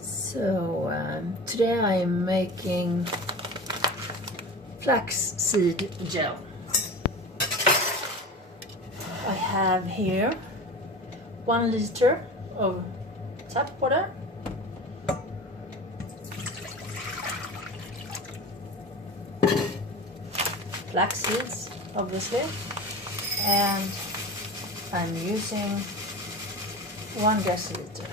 So today I am making flax seed gel. I have here 1 liter of tap water, flax seeds obviously, and I'm using 1 deciliter.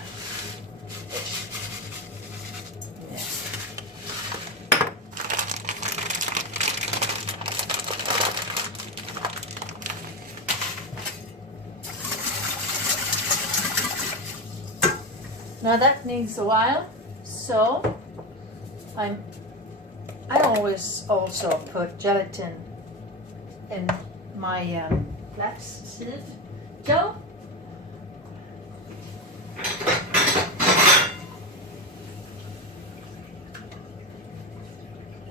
Now that needs a while, so I always also put gelatin in my flax seed gel.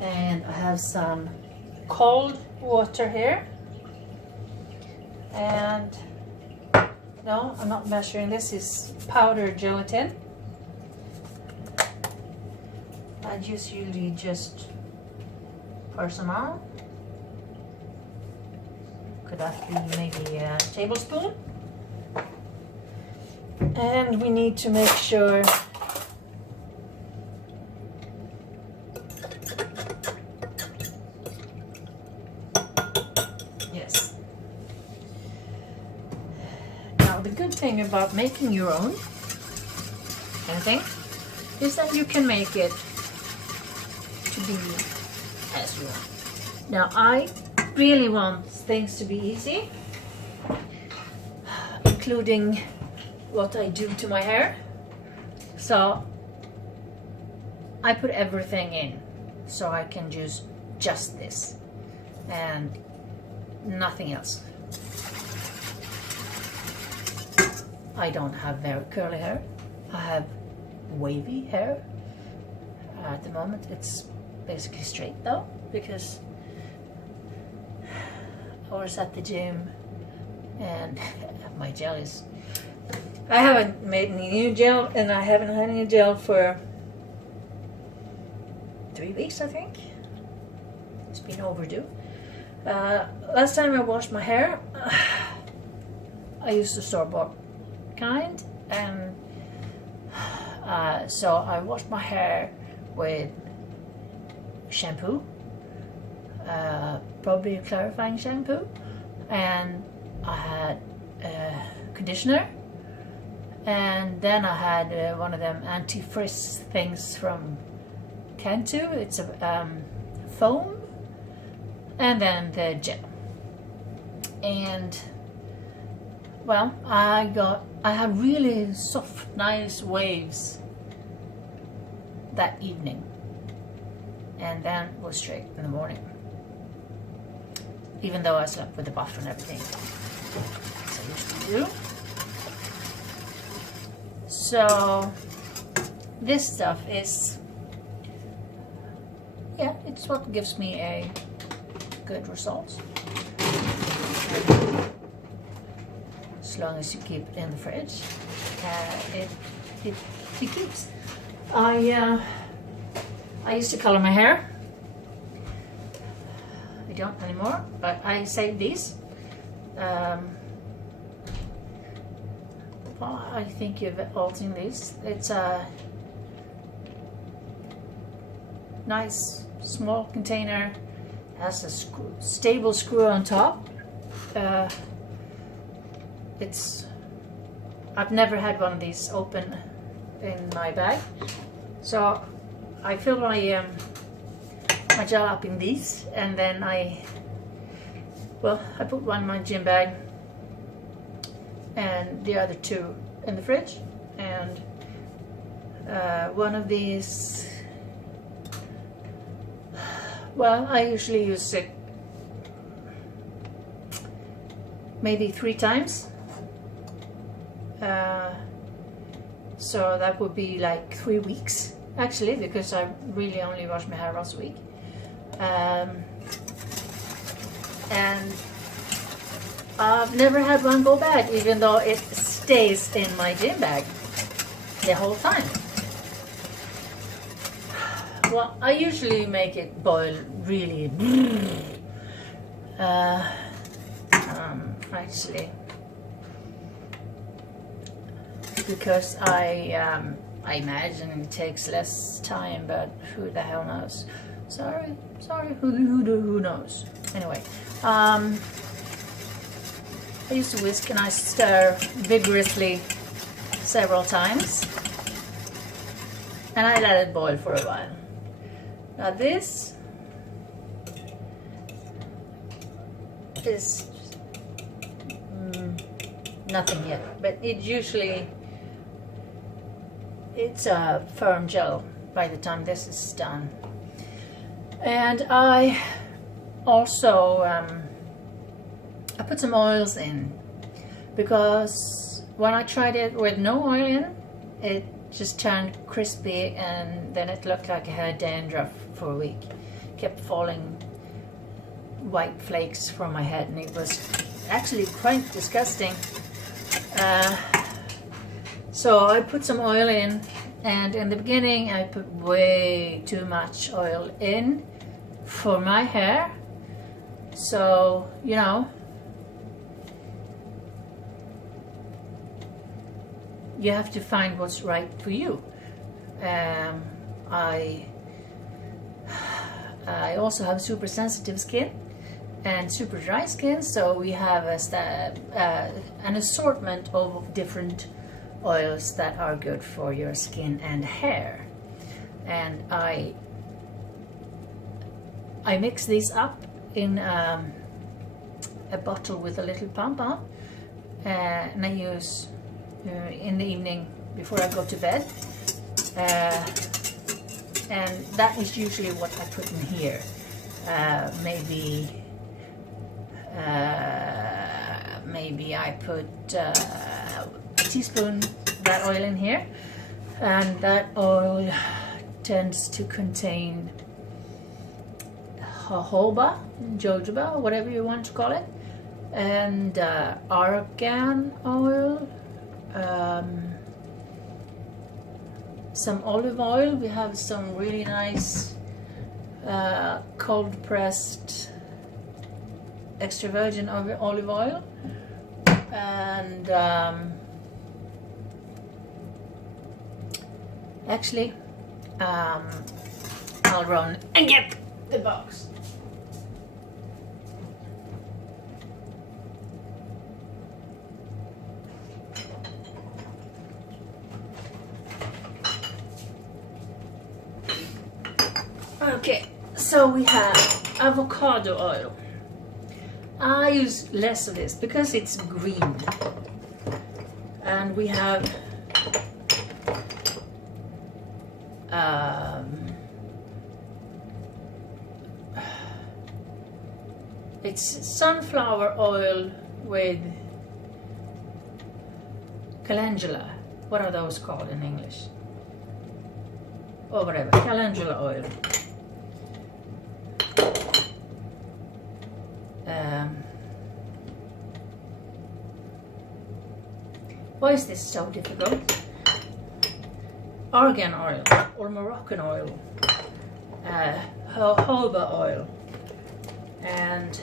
And I have some cold water here, and no, I'm not measuring, this is powdered gelatin. I usually just pour some on. Could that be maybe a tablespoon? And we need to make sure yes. Now the good thing about making your own anything is that you can make it to be as you want. Now I really want things to be easy, including what I do to my hair. So I put everything in so I can use just this and nothing else. I don't have very curly hair. I have wavy hair. At the moment it's basically straight though, because I was at the gym and my gel is... I haven't made any new gel, and I haven't had any gel for 3 weeks, I think. It's been overdue. Last time I washed my hair, I used the store-bought kind, and so I washed my hair with shampoo, probably a clarifying shampoo, and I had conditioner, and then I had one of them anti-frizz things from Cantu. It's a foam, and then the gel. And well, I had really soft, nice waves that evening, and then was straight in the morning, even though I slept with the buff and everything, as I usually do. So this stuff is, yeah, it's what gives me a good result, as long as you keep it in the fridge. It keeps. I used to color my hair. I don't anymore, but I save these. Well, I think you've all seen these. It's a nice small container, has a stable screw on top. I've never had one of these open in my bag, so I fill my my gel up in these, and then I put one in my gym bag and the other 2 in the fridge, and one of these, well, I usually use it maybe 3 times, so that would be like 3 weeks actually, because I really only wash my hair once a week. And I've never had one go bad, even though it stays in my gym bag the whole time. Well, I usually make it boil really. Actually, because I imagine it takes less time, but who the hell knows? Sorry, who knows? Anyway, I use the whisk and I stir vigorously several times, and I let it boil for a while. Now this is nothing yet, but it's a firm gel by the time this is done. And I also I put some oils in, because when I tried it with no oil in, it just turned crispy, and then it looked like I had dandruff for a week. Kept falling white flakes from my head, and it was actually quite disgusting. So I put some oil in, and in the beginning I put way too much oil in for my hair. So, you know, you have to find what's right for you. I also have super sensitive skin and super dry skin, so we have an assortment of different oils that are good for your skin and hair. And I mix these up in a bottle with a little pump on, and I use in the evening before I go to bed, and that is usually what I put in here. Maybe I put a teaspoon that oil in here, and that oil tends to contain jojoba, whatever you want to call it, and argan oil, some olive oil. We have some really nice cold pressed extra virgin olive oil, and actually I'll run and get the box. Okay, so we have avocado oil. I use less of this because it's green, and we have it's sunflower oil with calendula. What are those called in English? Or whatever, calendula oil. Why is this so difficult? Argan oil or Moroccan oil, jojoba oil, and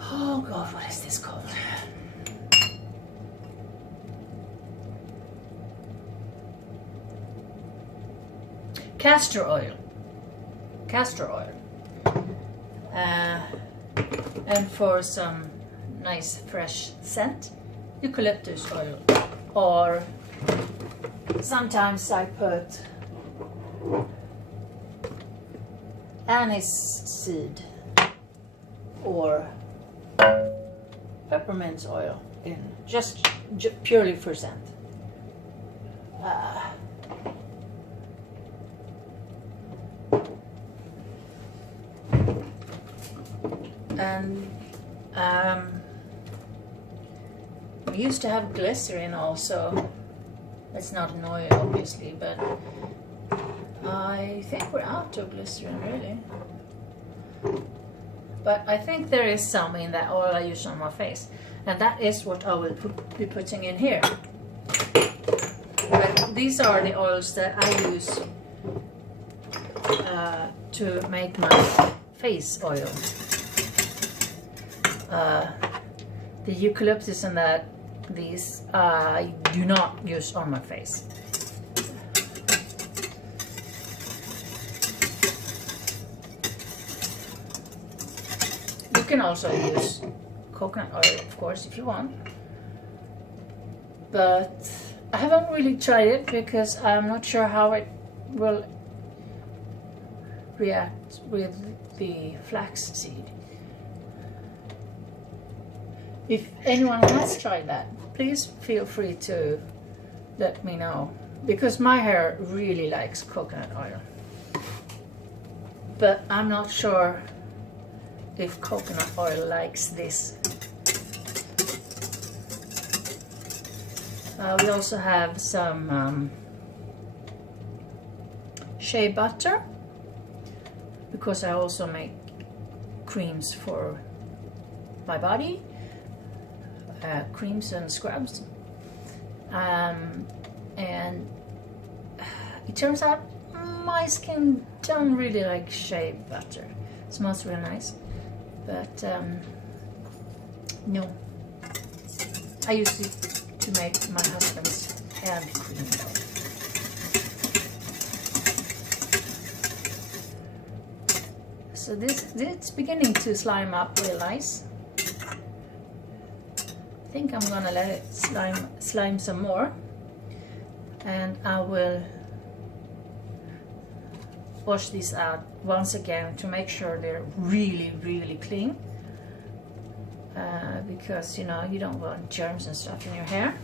oh god, what is this called? Castor oil. And for some nice fresh scent, eucalyptus oil, or sometimes I put anise seed or peppermint oil in, just purely for scent. And we used to have glycerin also. It's not an oil, obviously, but I think we're out of glycerin, really. but I think there is some in that oil I use on my face, and that is what I will be putting in here. But these are the oils that I use to make my face oil. The eucalyptus and these I do not use on my face. You can also use coconut oil, of course, if you want. But I haven't really tried it because I'm not sure how it will react with the flax seed. If anyone has tried that, please feel free to let me know, because my hair really likes coconut oil. But I'm not sure if coconut oil likes this. We also have some shea butter, because I also make creams for my body, creams and scrubs, and it turns out my skin don't really like shea butter. It smells really nice, but no, I use it to make my husband's hand cream though. So it's beginning to slime up real nice. I think I'm gonna let it slime some more, and I will wash these out once again to make sure they're really clean, because you know you don't want germs and stuff in your hair.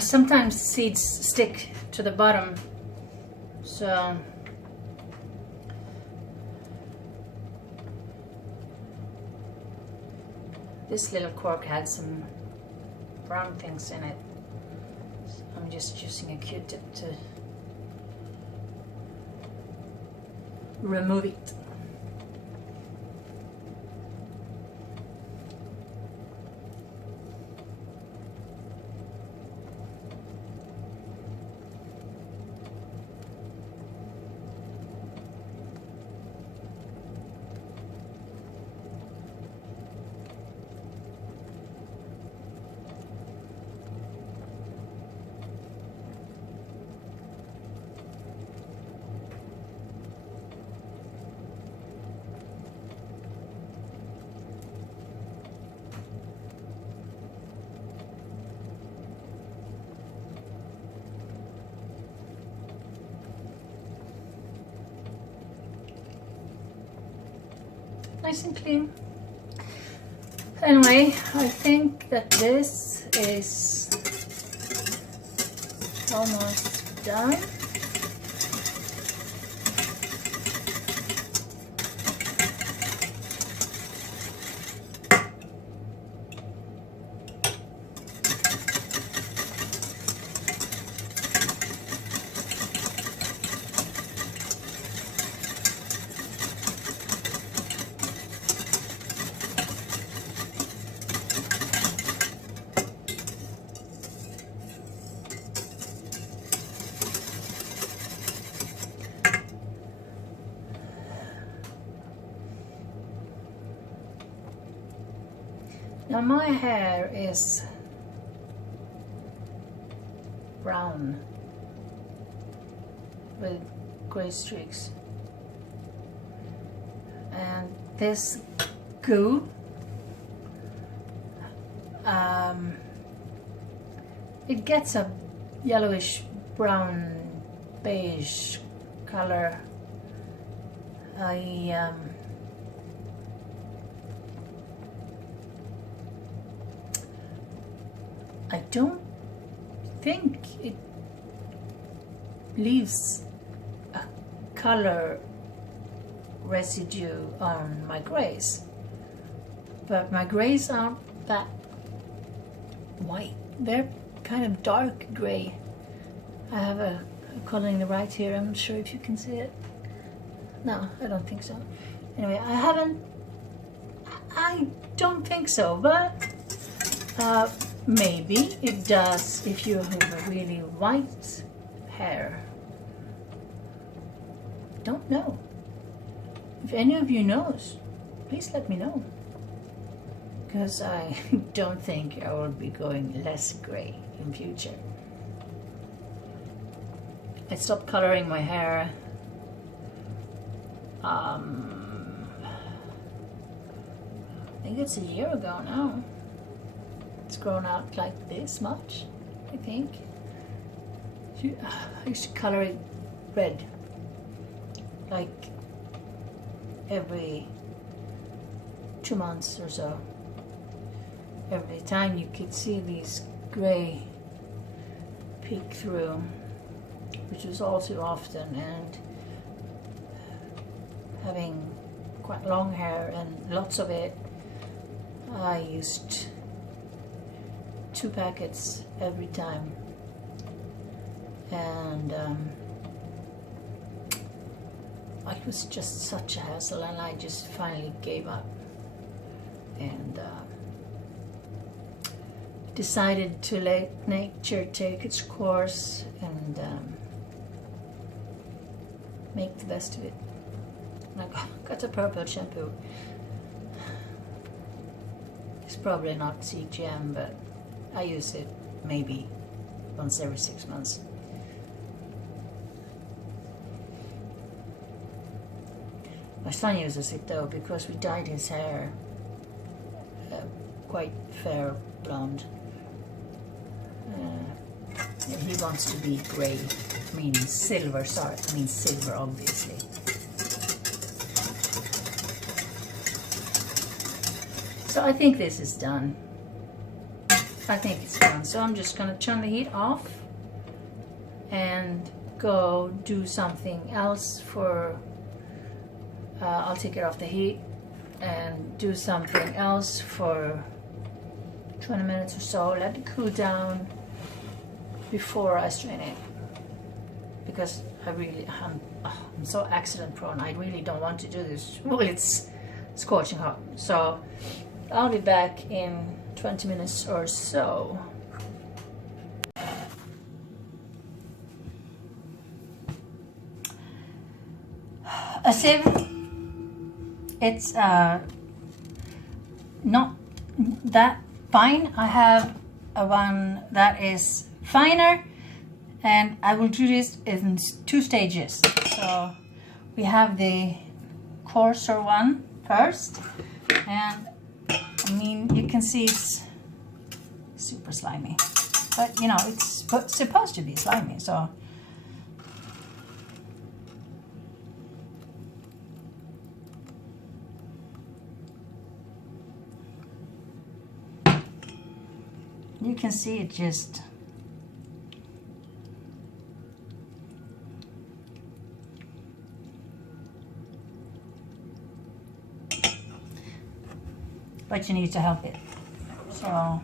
sometimes seeds stick to the bottom, so this little cork had some brown things in it. So I'm just using a Q-tip to remove it. Nice and clean. Anyway, I think that this is almost done. Now my hair is brown with gray streaks, and this goo it gets a yellowish brown beige color. I don't think it leaves a color residue on my grays, but my grays aren't that white. They're kind of dark gray. I have a color in the right here. I'm not sure if you can see it. No, I don't think so. Anyway, I don't think so, but maybe it does if you have a really white hair. Don't know. If any of you knows, please let me know, because I don't think I will be going less gray in future. I stopped coloring my hair I think it's a year ago now. It's grown out like this much, I think. I used to color it red like every 2 months or so. Every time you could see these gray peek through, which was all too often, and having quite long hair and lots of it, I used 2 packets every time, and it was just such a hassle, and I just finally gave up and decided to let nature take its course and make the best of it. And I got a purple shampoo. It's probably not CGM, but I use it maybe once every 6 months. My son uses it though, because we dyed his hair quite fair blonde. And he wants to be grey, meaning silver, sorry, I mean silver obviously. So I think this is done. I think it's done. So I'm just gonna turn the heat off and go do something else for, I'll take it off the heat and do something else for 20 minutes or so, let it cool down before I strain it, because I'm so accident prone. I really don't want to do this while it's scorching hot. So I'll be back in 20 minutes or so. A sieve, it's not that fine. I have a one that is finer, and I will do this in 2 stages. So we have the coarser one first, and I mean, you can see it's super slimy, but you know, it's supposed to be slimy, so you can see it just but you need to help it. So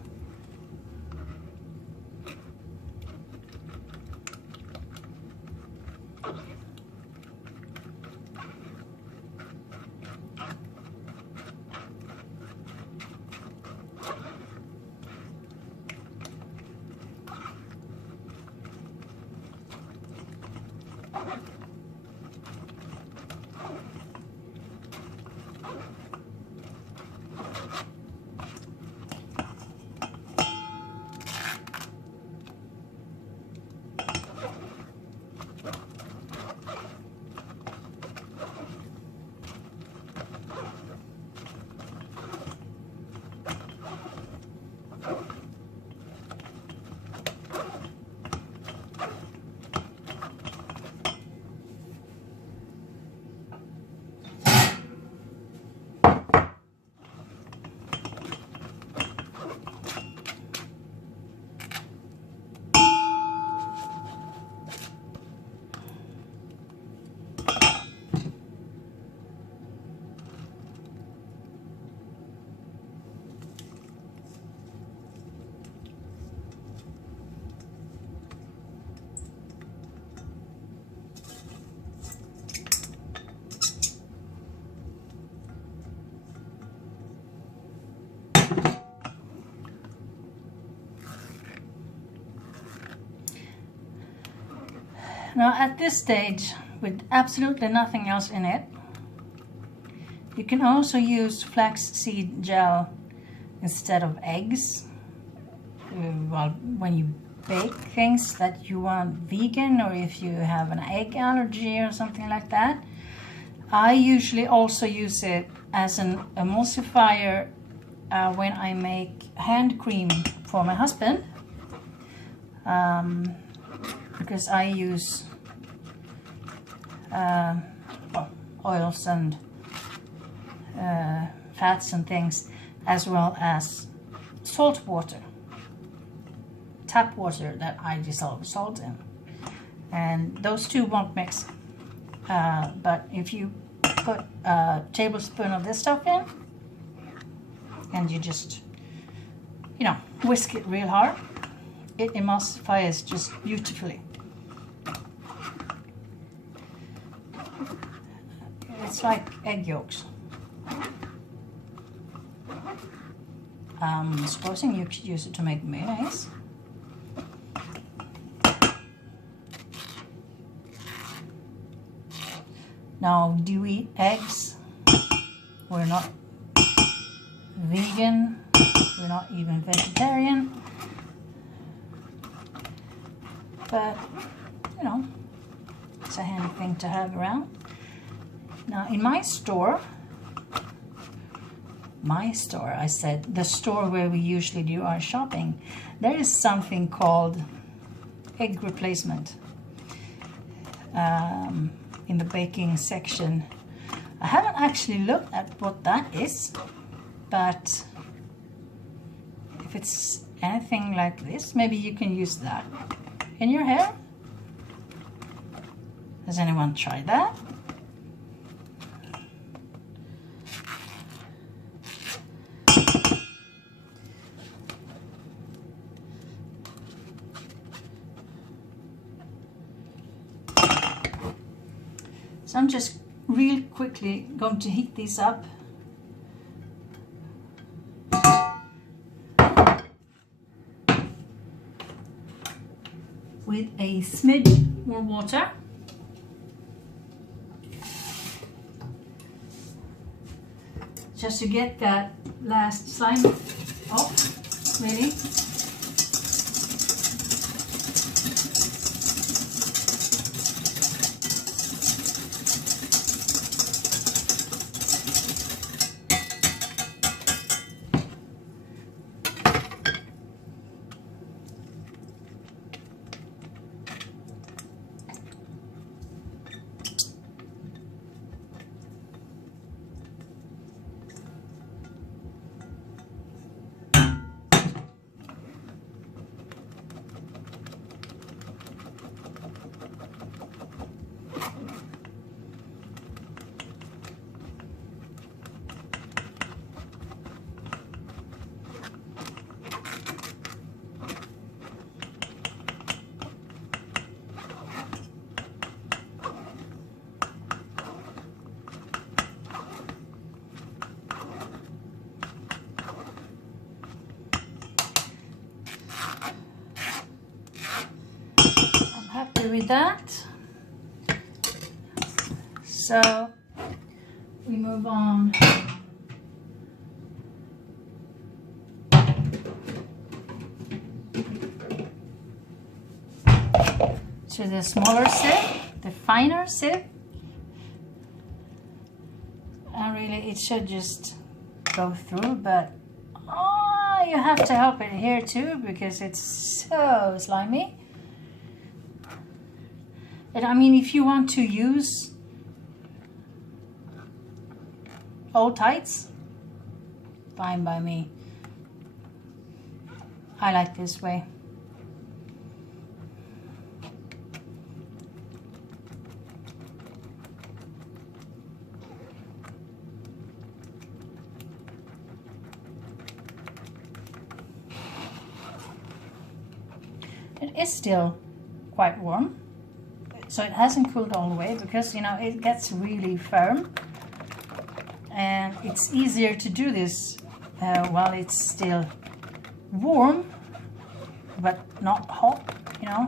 now at this stage, with absolutely nothing else in it, you can also use flaxseed gel instead of eggs. Well, when you bake things that you want vegan, or if you have an egg allergy or something like that. I usually also use it as an emulsifier when I make hand cream for my husband, because I use oils and fats and things, as well as salt water, tap water that I dissolve salt in, and those two won't mix. But if you put a tablespoon of this stuff in, and you just, you know, whisk it real hard, it emulsifies just beautifully. It's like egg yolks. Supposing you could use it to make mayonnaise. Now, do you eat eggs? We're not vegan. We're not even vegetarian. But, you know, it's a handy thing to have around. Now, in my store, I said, the store where we usually do our shopping, there is something called egg replacement in the baking section. I haven't actually looked at what that is, but if it's anything like this. Maybe you can use that in your hair. Has anyone tried that? So I'm just real quickly going to heat these up. With a smidge more water. Just to get that last slime off, really. With that, so we move on to the smaller sieve, the finer sieve, and really it should just go through, but you have to help it here too because it's so slimy. And I mean, if you want to use old tights, fine by me. I like this way. It is still quite warm. So it hasn't cooled all the way because, you know, it gets really firm. And it's easier to do this while it's still warm, but not hot, you know.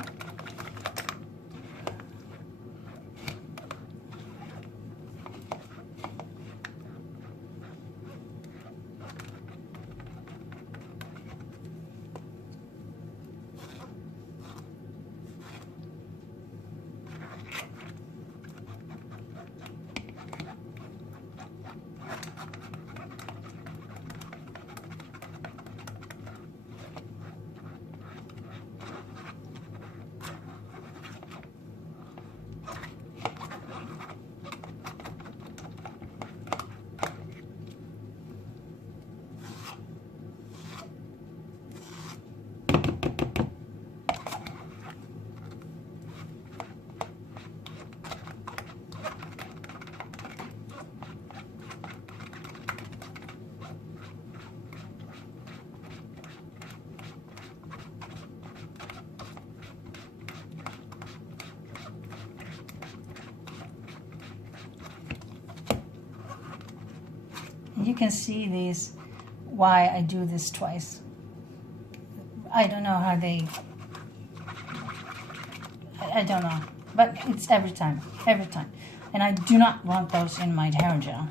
You can see these, why I do this twice. I don't know how they, I don't know, but it's every time. And I do not want those in my hair gel.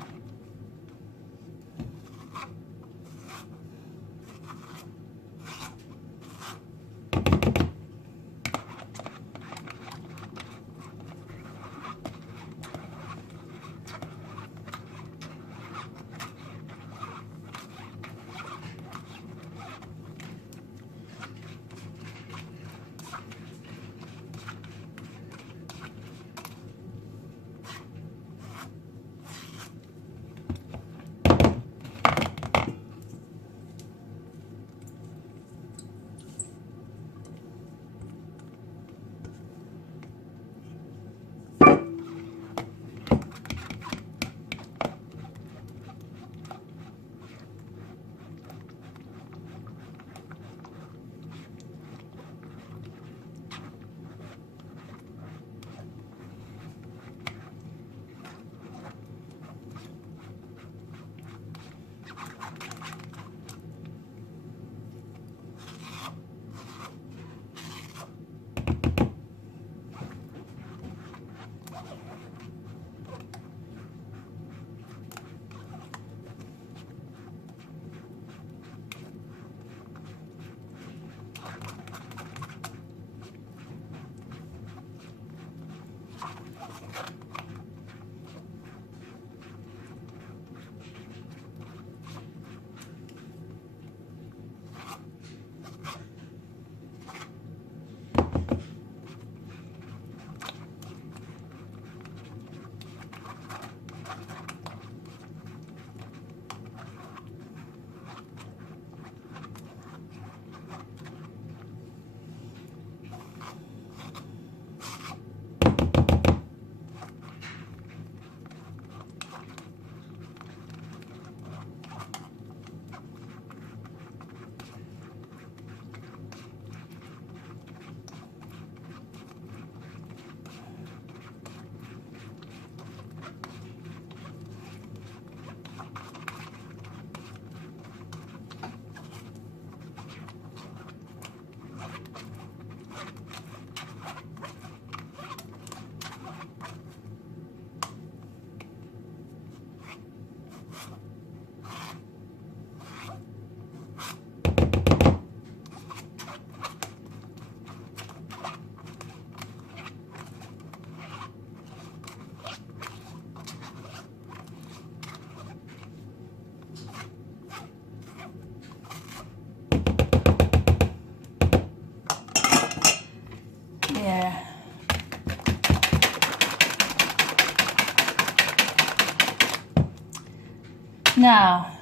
Now,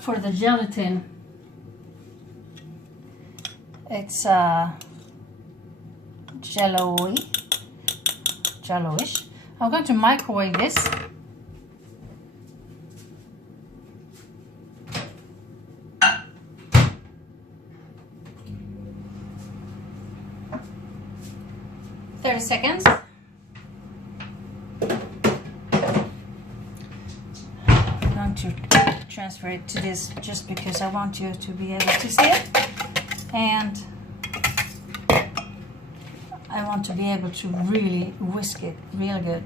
for the gelatin, it's jello-ish. I'm going to microwave this. Seconds. I'm going to transfer it to this just because I want you to be able to see it, and I want to be able to really whisk it really good.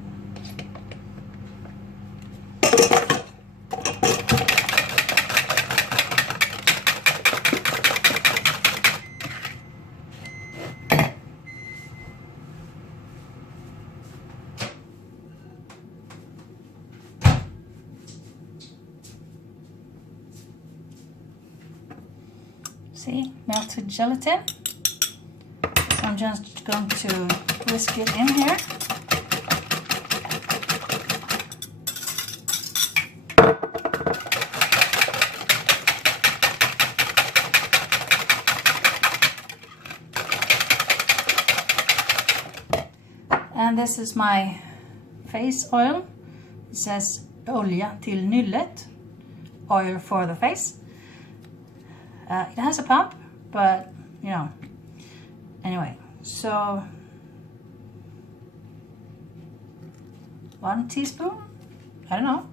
See, melted gelatin. So I'm just going to whisk it in here. And this is my face oil. It says olja till nyllet, oil for the face. It has a pump, but you know, anyway, so 1 teaspoon, I don't know.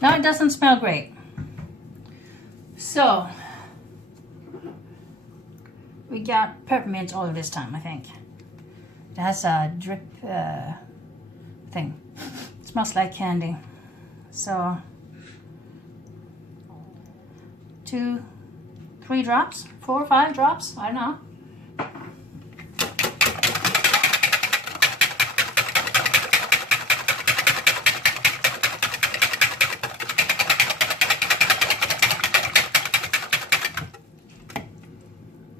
Now it doesn't smell great. So we got peppermint oil this time, I think. It has a drip thing. It smells like candy. So 2, 3 drops, 4 or 5 drops, I don't know.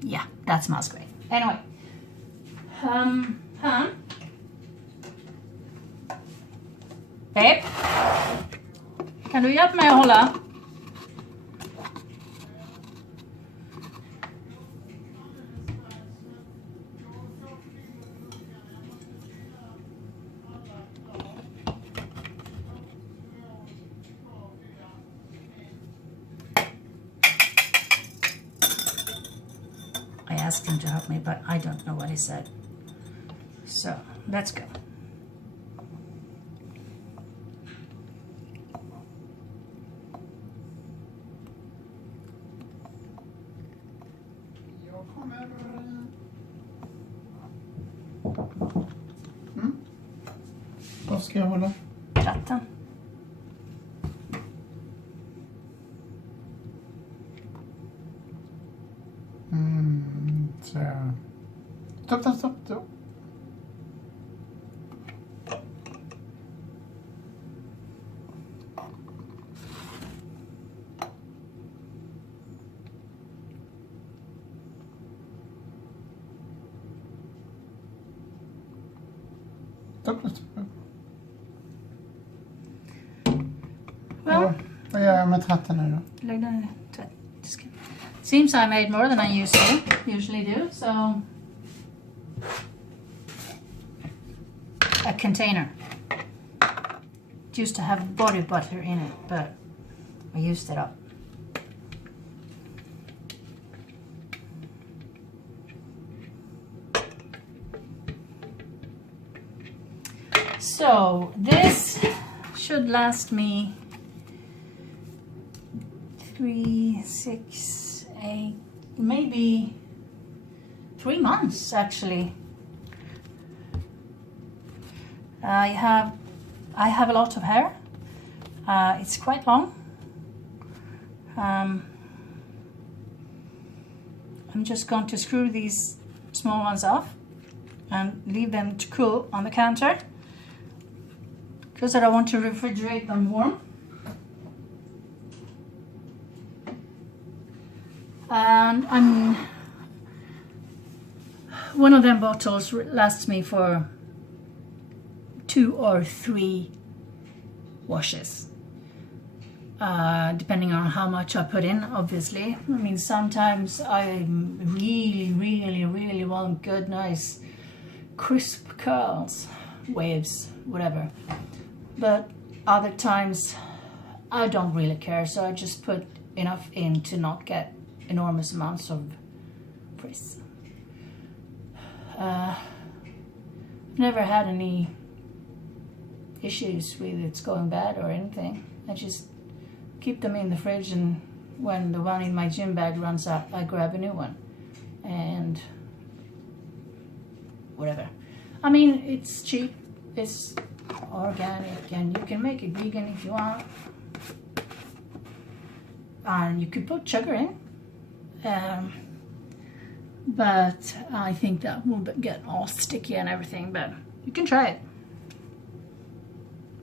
Yeah, that smells great. Anyway, babe, kan du hjälpa mig att hålla? I asked him to help me, but I don't know what he said. So, let's go. Vad ska jag hålla? Ratten. Så. Stopp. Well, vad gör jag med tratten nu då? Lägg den i tvättdisken. Seems I made more than I usually do, so a container. It used to have body butter in it, but I used it up. So this should last me 3, 6, 8, maybe 3 months actually. I have a lot of hair. It's quite long. I'm just going to screw these small ones off and leave them to cool on the counter because I don't want to refrigerate them warm. And one of them bottles lasts me for 2 or 3 washes, depending on how much I put in, obviously. I mean, sometimes I really want good, nice, crisp curls, waves, whatever. But other times I don't really care, so I just put enough in to not get enormous amounts of frizz. Never had any issues with it's going bad or anything. I just keep them in the fridge, and when the one in my gym bag runs out, I grab a new one. And whatever. I mean, it's cheap, it's organic, and you can make it vegan if you want. And you could put sugar in. But I think that will get all sticky and everything, but you can try it.